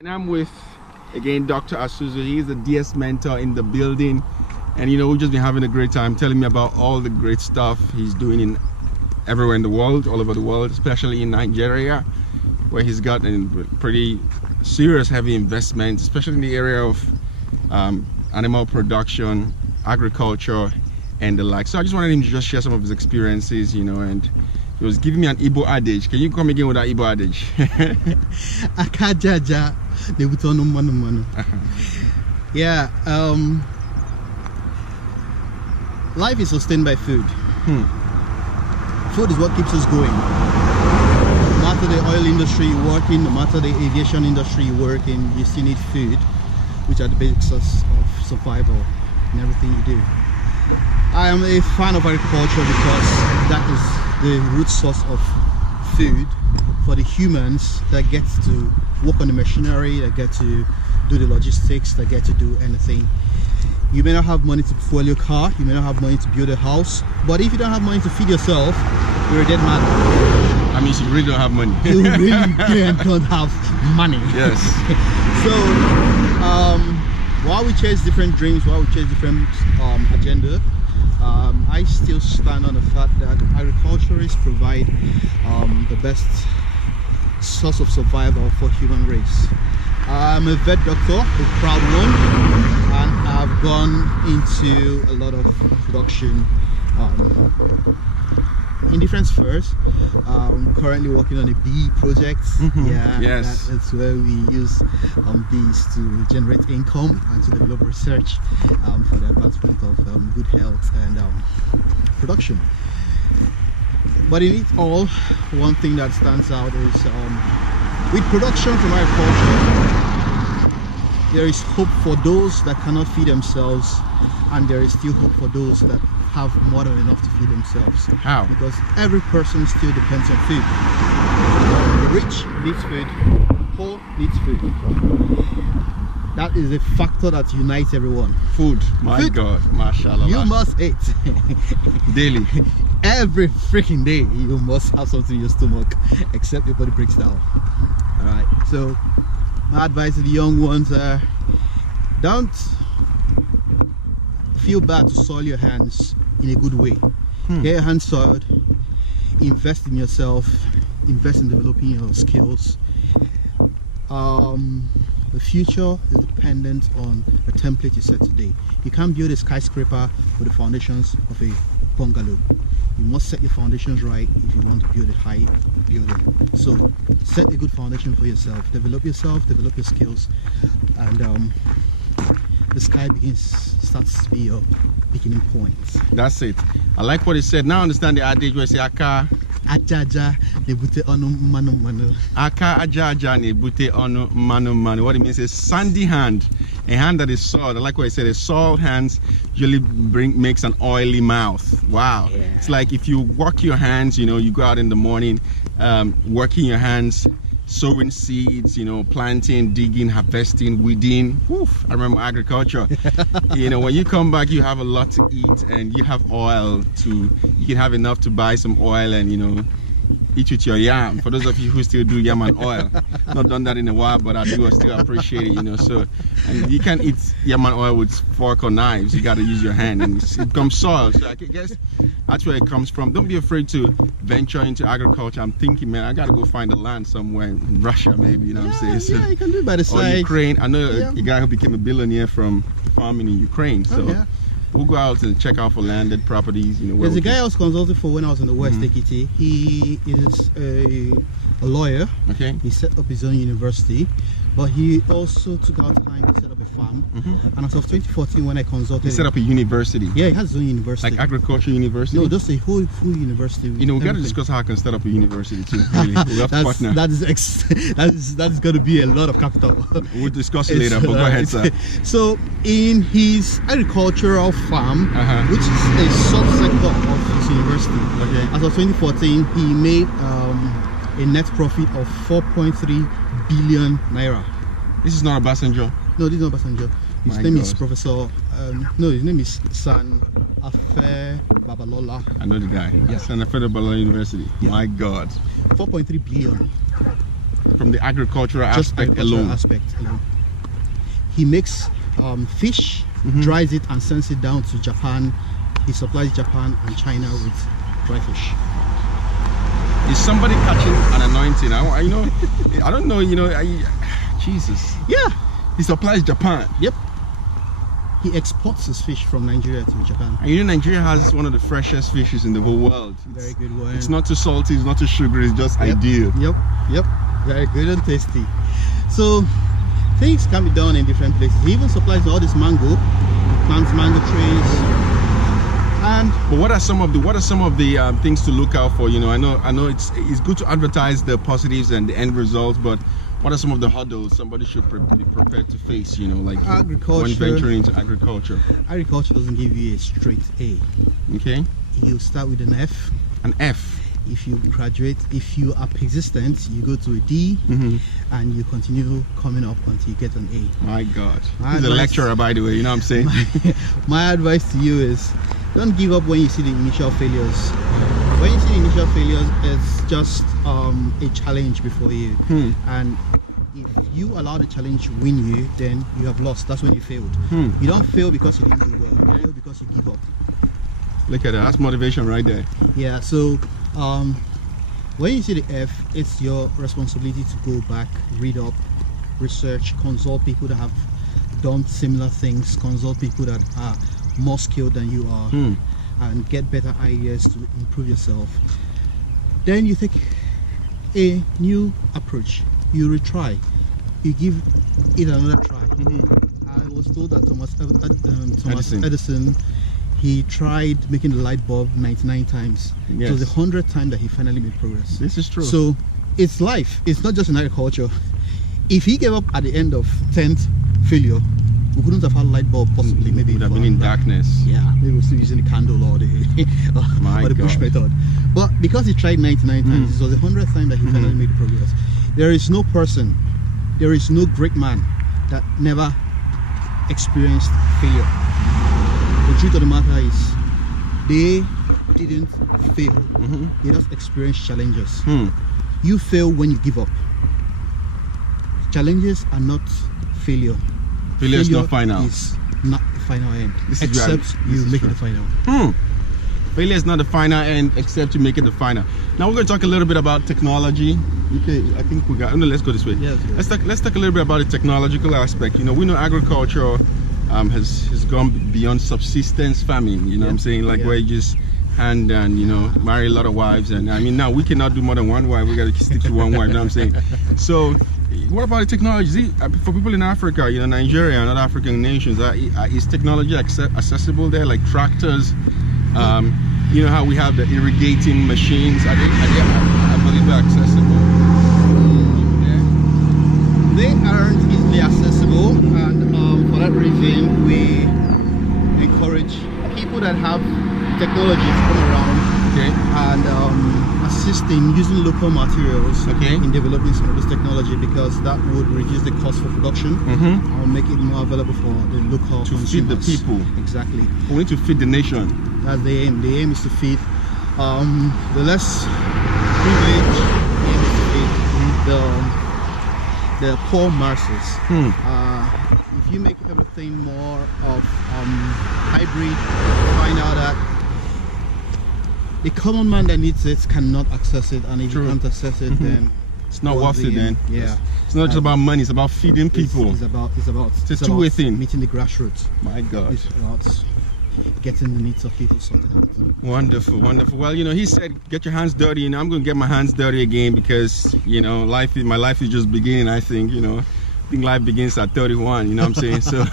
And I'm with, again, Dr. Asuzu. He's the DS mentor in the building. And you know, we've just been having a great time telling me about all the great stuff he's doing in everywhere in the world, all over the world, especially in Nigeria, where he's got a pretty serious heavy investment, especially in the area of animal production, agriculture, and the like. So I just wanted him to just share some of his experiences, you know, and he was giving me an Igbo adage. Can you come again with that Igbo adage? Akajaja, nebutono manu manu. Yeah, life is sustained by food. Food is what keeps us going. No matter the oil industry you work in, no matter the aviation industry you work in, you still need food, which are the basis of survival in everything you do. I am a fan of agriculture because that is the root source of food for the humans that get to work on the machinery, that get to do the logistics, that get to do anything. You may not have money to fuel your car, you may not have money to build a house, but if you don't have money to feed yourself, you're a dead man. I mean, you really don't have money. You really don't have money. Yes. So, while we chase different dreams, while we chase different agenda, I still stand on the fact that agriculturists provide the best source of survival for human race. I'm a vet doctor, a proud one, and I've gone into a lot of production in different spheres. I'm currently working on a bee project. Yeah, yes. That's where we use bees to generate income and to develop research for the advancement of good health and production. But in it all, one thing that stands out is with production from agriculture, there is hope for those that cannot feed themselves, and there is still hope for those that have more than enough to feed themselves. How? Because every person still depends on food. The rich needs food, poor needs food. That is a factor that unites everyone. Food. My Food. God, mashallah. You must eat. Daily. Every freaking day you must have something in your stomach, except your body breaks down. Alright, so my advice to the young ones are, don't feel bad to soil your hands in a good way. Get your hands soiled, invest in yourself, invest in developing your skills. The future is dependent on a template you set today. You can't build a skyscraper with the foundations of a bungalow. You must set your foundations right if you want to build a high building. So set a good foundation for yourself, develop your skills, and the sky starts to be your beginning point. That's it. I like what he said. Now I understand the adage where I say Aka Ajaja nebute onu manu manu. Aka ajaja nebute onu manu manu. What it means is sandy hand, a hand that is soiled. I like what he said. A soiled hands usually makes an oily mouth. Wow. Yeah. It's like if you work your hands, you know, you go out in the morning, working your hands, sowing seeds, you know, planting, digging, harvesting, weeding. Woof, I remember agriculture. You know, when you come back, you have a lot to eat, and you have oil to, you can have enough to buy some oil and, you know, eat with your yam. For those of you who still do yam and oil, not done that in a while, but I still appreciate it, you know. So, and you can't eat yam and oil with fork or knives. You got to use your hand, and it becomes soil. So I guess that's where it comes from. Don't be afraid to venture into agriculture. I'm thinking, man, I got to go find a land somewhere in Russia, maybe. You know what I'm saying? So, yeah, you can do it by the side. Or Ukraine. I know a guy who became a billionaire from farming in Ukraine. So. We'll go out and check out for landed properties. You know, there's a guy I was consulting for when I was in the West Ekiti. He is a lawyer. Okay. He set up his own university, but he also took out time to set up a farm. And as of 2014, when I consulted, he set up a university. Yeah, he has his own university. Like agriculture university? No, just a full university. You know, we got to discuss how I can set up a university too. Really. We have to partner. That's going to be a lot of capital. We'll discuss it later, but go ahead, sir. So, in his agricultural farm, which is a sub-sector of his university, as of 2014, he made a net profit of 4.3 billion naira. This is not Obasanjo? No, this is not Obasanjo. His name is Professor, no, his name is San Afe Babalola. I know the guy. Yes. San Afe Babalola University. Yeah. My God. 4.3 billion. from the agricultural Just aspect agricultural alone. aspect alone. He makes fish, dries it and sends it down to Japan. He supplies Japan and China with dry fish. Is somebody catching an anointing? I don't know. Jesus. Yeah. He supplies Japan. Yep. He exports his fish from Nigeria to Japan. And Nigeria has one of the freshest fishes in the whole world. Very good one. It's not too salty, it's not too sugary, it's just ideal. Yep. Very good and tasty. So things can be done in different places. He even supplies all this mango. He plants mango trees. But what are some of the things to look out for? I know it's good to advertise the positives and the end results, but what are some of the hurdles somebody should be prepared to face? Like agriculture. When venturing into agriculture. Agriculture doesn't give you a straight A. Okay. You start with an F. An F. If you graduate, if you are persistent, you go to a D, and you continue coming up until you get an A. My God. He's a lecturer, by the way. You know what I'm saying? My advice to you is, don't give up when you see the initial failures. When you see the initial failures, it's just a challenge before you. And if you allow the challenge to win you, then you have lost. That's when you failed. You don't fail because you didn't do well. You fail because you give up. Look at that. That's motivation right there. Yeah. So when you see the F, it's your responsibility to go back, read up, research, consult people that have done similar things, consult people that are more skilled than you are, and get better ideas to improve yourself. Then you take a new approach. You retry. You give it another try. I was told that Thomas Edison, he tried making the light bulb 99 times. Yes. It was the 100th time that he finally made progress. This is true. So it's life. It's not just in agriculture. If he gave up at the end of 10th failure, we couldn't have had a light bulb possibly. Maybe would have been in darkness. Yeah, maybe we're still using the candle or the bush method. But because he tried 99 times, it was the 100th time that he finally made progress. There is no person, there is no great man that never experienced failure. The truth of the matter is, they didn't fail. They just experienced challenges. You fail when you give up. Challenges are not failure. Failure is not final. Is not the final end, except you make it the final. Failure is not the final end, except you make it the final. Now we're going to talk a little bit about technology. Okay, I think we got. No, let's go this way. Yes, let's talk a little bit about the technological aspect. We know agriculture has gone beyond subsistence farming. You know what I'm saying? Like where you just hand and marry a lot of wives, and I mean now we cannot do more than one wife. We got to stick to one wife. You know what I'm saying? So what about the technology? For people in Africa, Nigeria and other African nations, is technology accessible there, like tractors? How we have the irrigating machines, I believe they're accessible. They aren't easily accessible, and for that reason we encourage people that have technology to come around and assist in using local materials in developing some of this technology, because that would reduce the cost for production and make it more available for the local consumers. Feed the people. Exactly. We need to feed the nation. That's the aim. The aim is to feed the less privileged. The aim is to feed the poor masses. If you make everything more of hybrid, find out that the common man that needs it cannot access it, and if you can't access it, then it's not worth it. Then it's not just about money; it's about feeding people. It's a two-way thing. Meeting the grassroots. My God, it's about getting the needs of people sorted out. Wonderful, wonderful. Well, he said, get your hands dirty, and I'm going to get my hands dirty again, because my life is just beginning. I think I think life begins at 31, you know what I'm saying? So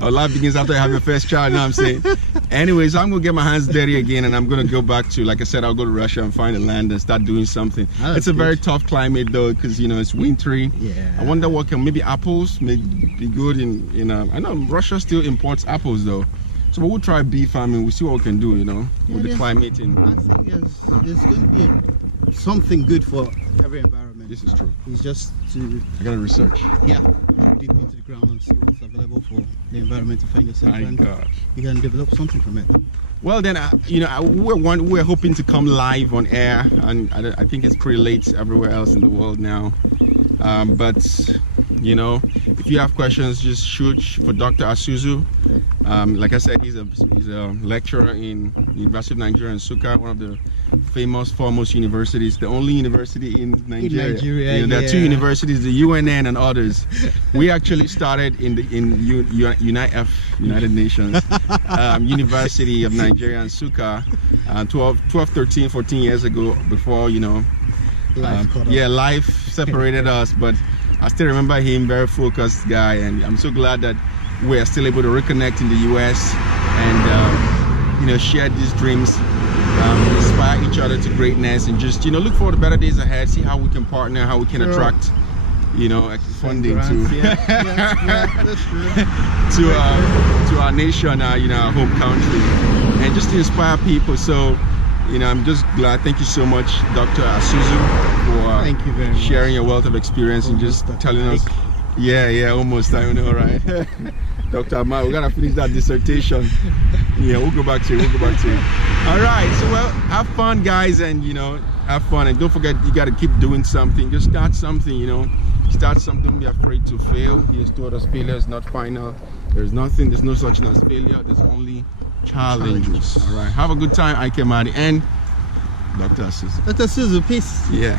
or life begins after I have your first child, you know what I'm saying? Anyways, I'm gonna get my hands dirty again, and I'm gonna go back to, like I said, I'll go to Russia and find a land and start doing something. It's a very tough climate though, because it's wintry. Yeah. I wonder what maybe apples may be good in I know Russia still imports apples though. So we'll try bee farming, we'll see what we can do, with the climate. I think there's going to be something good for every environment. This is true. It's just to... I gotta research. Yeah, deep into the ground and see what's available for the environment to find yourself. My gosh. You can develop something from it. Well, then, we're hoping to come live on air, and I think it's pretty late everywhere else in the world now. But if you have questions, just shoot for Dr. Asuzu. Like I said, he's a lecturer in the University of Nigeria in Nsukka, one of the famous foremost universities, the only university in Nigeria. There are two universities, the UNN and others. We actually started in United Nations University of Nigeria in Nsukka 12, 13, 14 years ago, before life separated us, but I still remember him, very focused guy, and I'm so glad that we're still able to reconnect in the US and share these dreams, inspire each other to greatness, and just look forward to better days ahead, see how we can partner, how we can attract funding to our nation, our home country, and just to inspire people. So I'm just glad. Thank you so much, Dr. Asuzu, for sharing your wealth of experience and just telling us. Yeah, almost. I know, right? Dr. Amadi, we gotta finish that dissertation. Yeah, we'll go back to it. All right. So, well, have fun, guys, and have fun, and don't forget, you gotta keep doing something. Just start something. Start something. Don't be afraid to fail. He has taught us failure is not final. There's no such thing as failure. There's only challenges. All right. Have a good time, Ike Amadi and Dr. Asuzu. Dr. Asuzu, peace. Yeah.